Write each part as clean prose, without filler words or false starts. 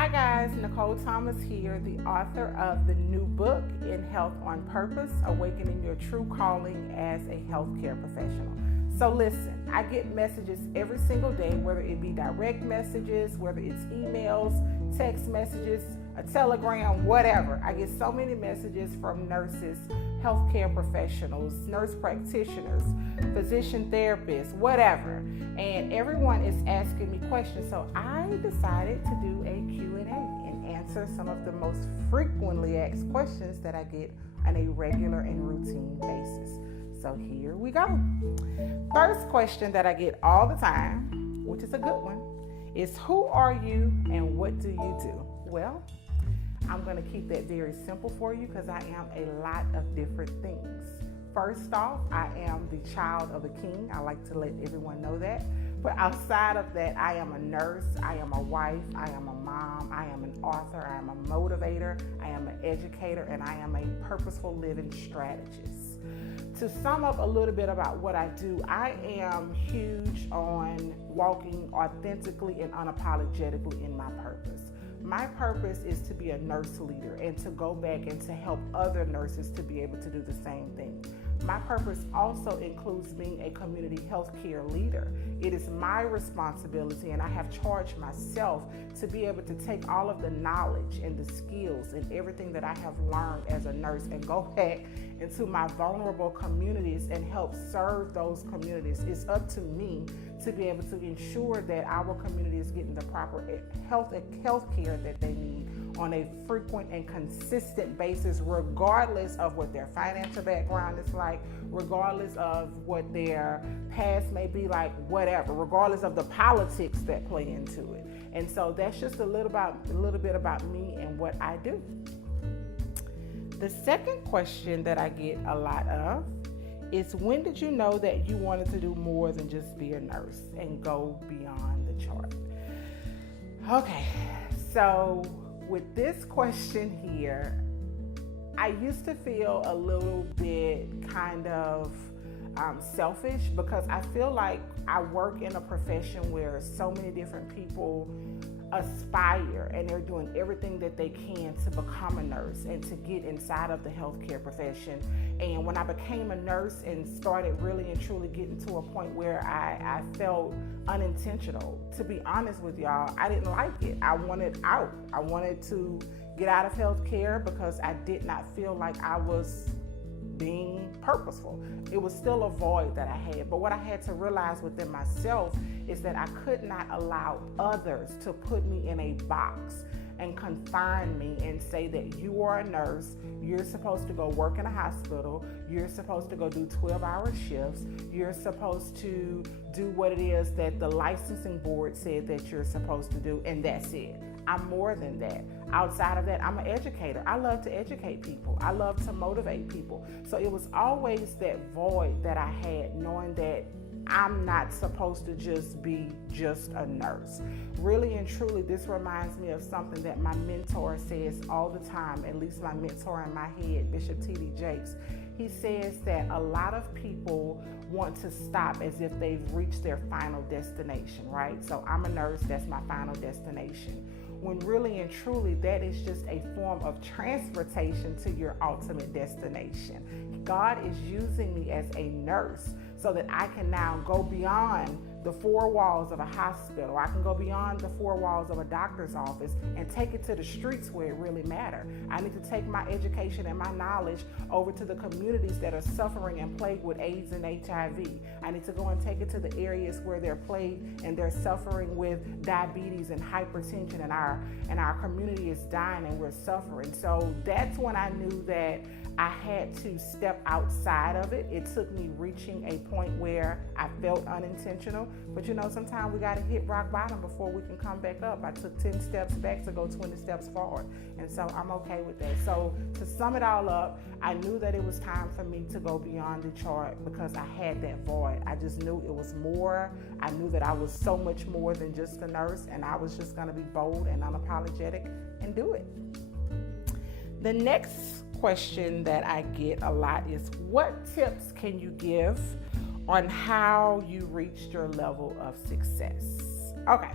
Hi guys, Nicole Thomas here, the author of the new book, In Health on Purpose, Awakening Your True Calling as a Healthcare Professional. So listen, I get messages every single day, whether it be direct messages, whether it's emails, text messages, a telegram, whatever. I get so many messages from nurses, healthcare professionals, nurse practitioners, physician therapists, whatever. And everyone is asking me questions. So I decided to do a Q&A and answer some of the most frequently asked questions that I get on a regular and routine basis. So here we go. First question that I get all the time, which is a good one, is who are you and what do you do? Well, I'm going to keep that very simple for you because I am a lot of different things. First off, I am the child of a king. I like to let everyone know that. But outside of that, I am a nurse, I am a wife, I am a mom, I am an author, I am a motivator, I am an educator, and I am a purposeful living strategist. To sum up a little bit about what I do, I am huge on walking authentically and unapologetically in my purpose. My purpose is to be a nurse leader and to go back and to help other nurses to be able to do the same thing. My purpose also includes being a community healthcare leader. It is my responsibility, and I have charged myself to be able to take all of the knowledge and the skills and everything that I have learned as a nurse and go back into my vulnerable communities and help serve those communities. It's up to me to be able to ensure that our community is getting the proper health care that they need on a frequent and consistent basis, regardless of what their financial background is like, regardless of what their past may be like, whatever, regardless of the politics that play into it. And so that's just a little bit about me and what I do. The second question that I get a lot of is, when did you know that you wanted to do more than just be a nurse and go beyond the chart? Okay, so with this question here, I used to feel a little bit kind of selfish because I feel like I work in a profession where so many different people aspire and they're doing everything that they can to become a nurse and to get inside of the healthcare profession. And when I became a nurse and started really and truly getting to a point where I felt unintentional, to be honest with y'all, I didn't like it. I wanted out. I wanted to get out of healthcare because I did not feel like I was being purposeful. It was still a void that I had. But what I had to realize within myself is that I could not allow others to put me in a box and confine me and say that you are a nurse, you're supposed to go work in a hospital, you're supposed to go do 12-hour shifts, you're supposed to do what it is that the licensing board said that you're supposed to do, and that's it. I'm more than that. Outside of that, I'm an educator. I love to educate people. I love to motivate people. So it was always that void that I had, knowing that I'm not supposed to just be just a nurse. Really and truly, this reminds me of something that my mentor says all the time, at least my mentor in my head, Bishop T.D. Jakes. He says that a lot of people want to stop as if they've reached their final destination, right? So I'm a nurse, that's my final destination. When really and truly, that is just a form of transportation to your ultimate destination. God is using me as a nurse so that I can now go beyond the four walls of a hospital. I can go beyond the four walls of a doctor's office and take it to the streets where it really matters. I need to take my education and my knowledge over to the communities that are suffering and plagued with AIDS and HIV. I need to go and take it to the areas where they're plagued and they're suffering with diabetes and hypertension, and our community is dying and we're suffering. So that's when I knew that I had to step outside of it. It took me reaching a point where I felt unintentional. But sometimes we got to hit rock bottom before we can come back up. I took 10 steps back to go 20 steps forward. And so I'm okay with that. So to sum it all up, I knew that it was time for me to go beyond the chart because I had that void. I just knew it was more. I knew that I was so much more than just a nurse, and I was just going to be bold and unapologetic and do it. The next question that I get a lot is, what tips can you give on how you reached your level of success? Okay.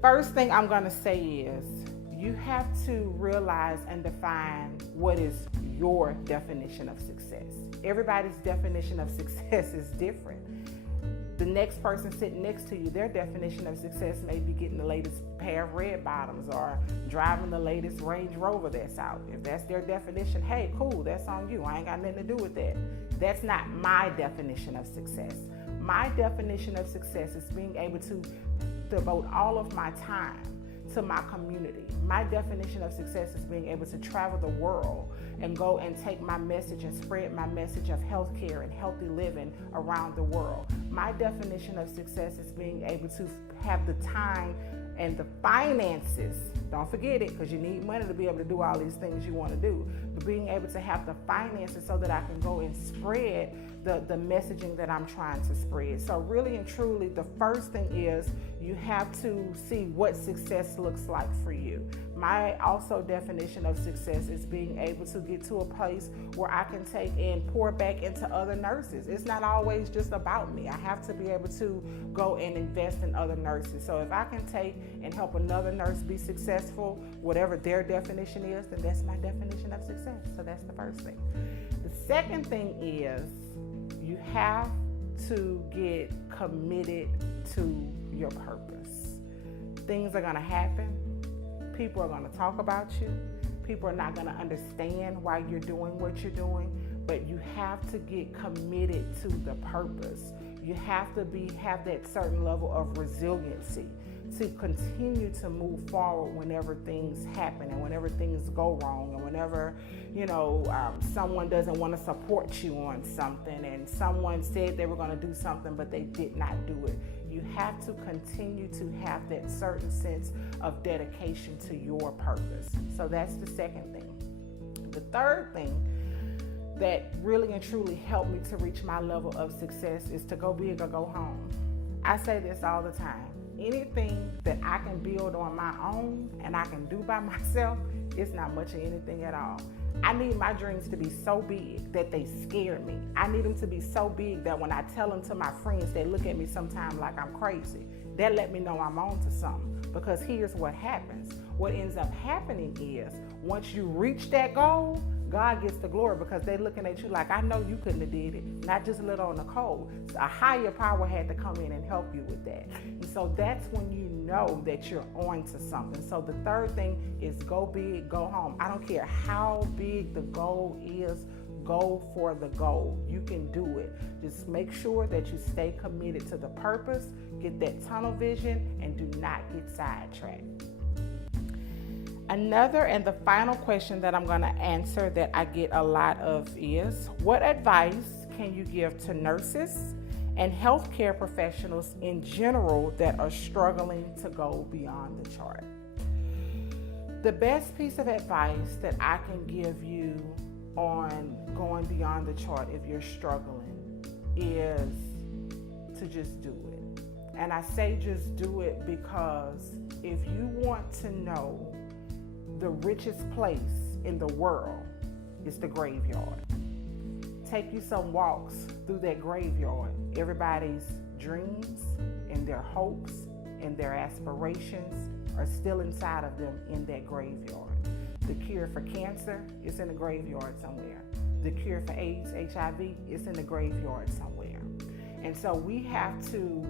First thing I'm going to say is you have to realize and define what is your definition of success. Everybody's definition of success is different. The next person sitting next to you, their definition of success may be getting the latest pair of red bottoms or driving the latest Range Rover that's out. If that's their definition, hey, cool, that's on you. I ain't got nothing to do with that. That's not my definition of success. My definition of success is being able to devote all of my time to my community. My definition of success is being able to travel the world and go and take my message and spread my message of healthcare and healthy living around the world. My definition of success is being able to have the time and the finances. Don't forget it, because you need money to be able to do all these things you want to do. But being able to have the finances so that I can go and spread the messaging that I'm trying to spread. So really and truly, the first thing is you have to see what success looks like for you. My also definition of success is being able to get to a place where I can take and pour back into other nurses. It's not always just about me. I have to be able to go and invest in other nurses. So if I can take and help another nurse be successful, whatever their definition is, then that's my definition of success. So that's the first thing. The second thing is you have to get committed to your purpose. Things are going to happen. People are going to talk about you. People are not going to understand why you're doing what you're doing, but you have to get committed to the purpose. You have to have that certain level of resiliency to continue to move forward whenever things happen and whenever things go wrong and whenever, someone doesn't want to support you on something and someone said they were going to do something but they did not do it. You have to continue to have that certain sense of dedication to your purpose. So that's the second thing. The third thing that really and truly helped me to reach my level of success is to go big or go home. I say this all the time. Anything that I can build on my own and I can do by myself, it's not much of anything at all. I need my dreams to be so big that they scare me. I need them to be so big that when I tell them to my friends, they look at me sometimes like I'm crazy. That let me know I'm on to something. Because here's what happens. What ends up happening is once you reach that goal, God gets the glory because they're looking at you like, I know you couldn't have did it. Not just little Nicole. A higher power had to come in and help you with that. And so that's when you know that you're on to something. So the third thing is go big, go home. I don't care how big the goal is, go for the goal. You can do it. Just make sure that you stay committed to the purpose, get that tunnel vision, and do not get sidetracked. Another and the final question that I'm going to answer that I get a lot of is, what advice can you give to nurses and healthcare professionals in general that are struggling to go beyond the chart? The best piece of advice that I can give you on going beyond the chart if you're struggling is to just do it. And I say just do it because if you want to know the richest place in the world is the graveyard. Take you some walks through that graveyard. Everybody's dreams and their hopes and their aspirations are still inside of them in that graveyard. The cure for cancer is in the graveyard somewhere. The cure for AIDS, HIV is in the graveyard somewhere. And so we have to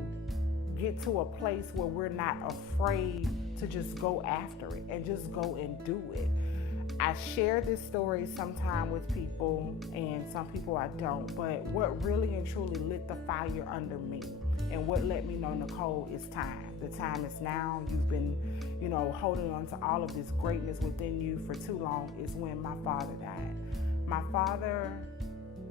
get to a place where we're not afraid to just go after it and just go and do it. I share this story sometime with people and some people I don't, but what really and truly lit the fire under me and what let me know, Nicole, it's time. The time is now. You've been, holding on to all of this greatness within you for too long is when my father died. My father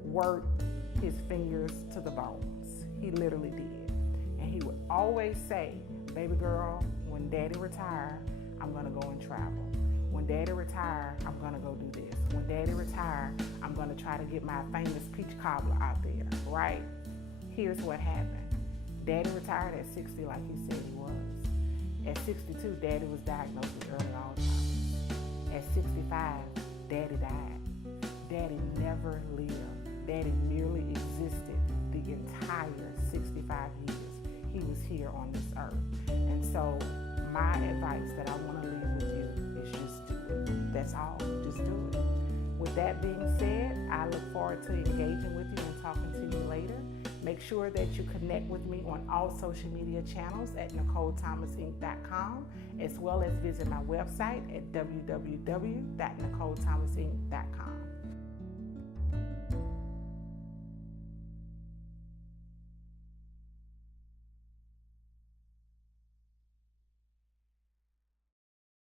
worked his fingers to the bones. He literally did. And he would always say, baby girl, when daddy retire, I'm going to go and travel. When daddy retire, I'm going to go do this. When daddy retire, I'm going to try to get my famous peach cobbler out there, right? Here's what happened. Daddy retired at 60 like he said he was. At 62, daddy was diagnosed with early Alzheimer's. At 65, daddy died. Daddy never lived. Daddy merely existed the entire 65 years he was here on this earth. And so my advice that I want to leave with you is just do it. That's all. Just do it. With that being said, I look forward to engaging with you and talking to you later. Make sure that you connect with me on all social media channels at NicoleThomasInc.com, as well as visit my website at www.NicoleThomasInc.com.